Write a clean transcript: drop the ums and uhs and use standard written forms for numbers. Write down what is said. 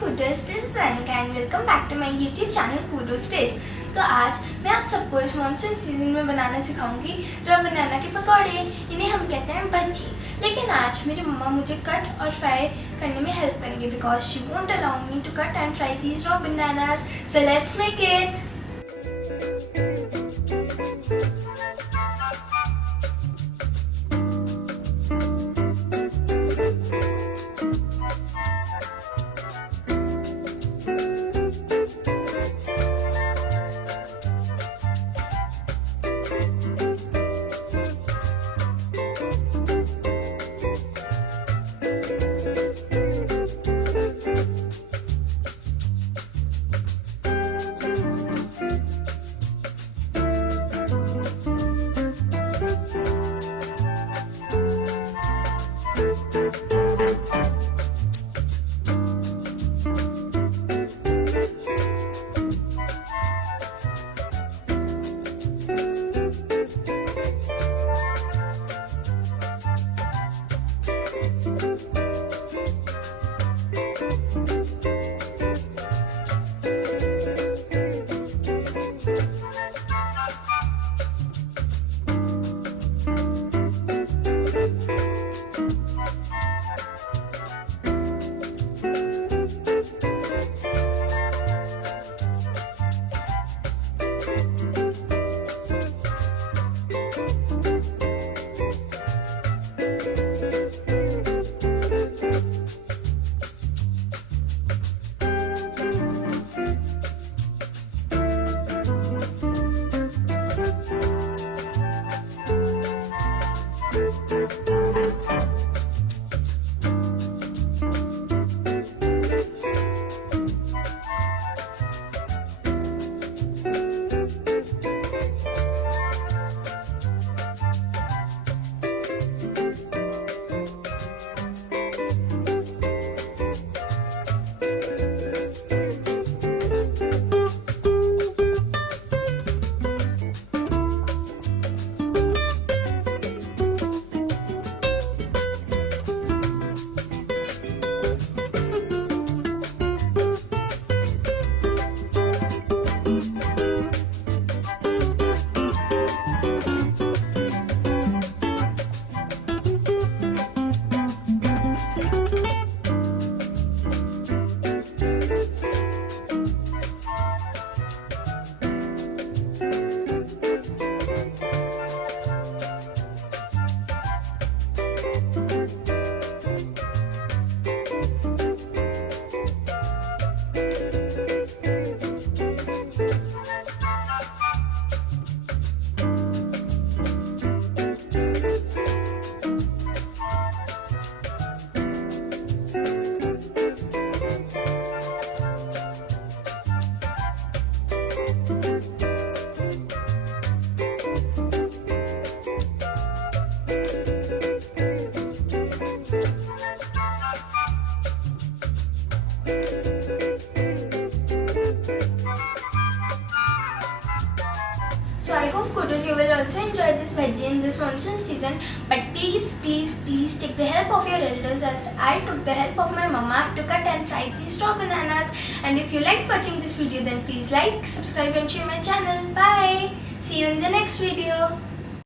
Kudoz, this is Anika and welcome back to my YouTube channel Kudoz Craze। तो आज मैं आप सबको इस मानसून सीजन में बनाना सिखाऊंगी रॉ बनाना के पकौड़े। इन्हें हम कहते हैं भज्जी। लेकिन आज मेरी मम्मा मुझे कट और फ्राई करने में हेल्प करेंगे because she won't allow me to cut and fry these raw bananas. So let's make it. So I hope Kudoz you will also enjoy this bhajji in this monsoon season. But please take the help of your elders as I took the help of my mama to cut and fry these raw bananas. And if you liked watching this video, then please like, subscribe and share my channel. Bye. See you in the next video.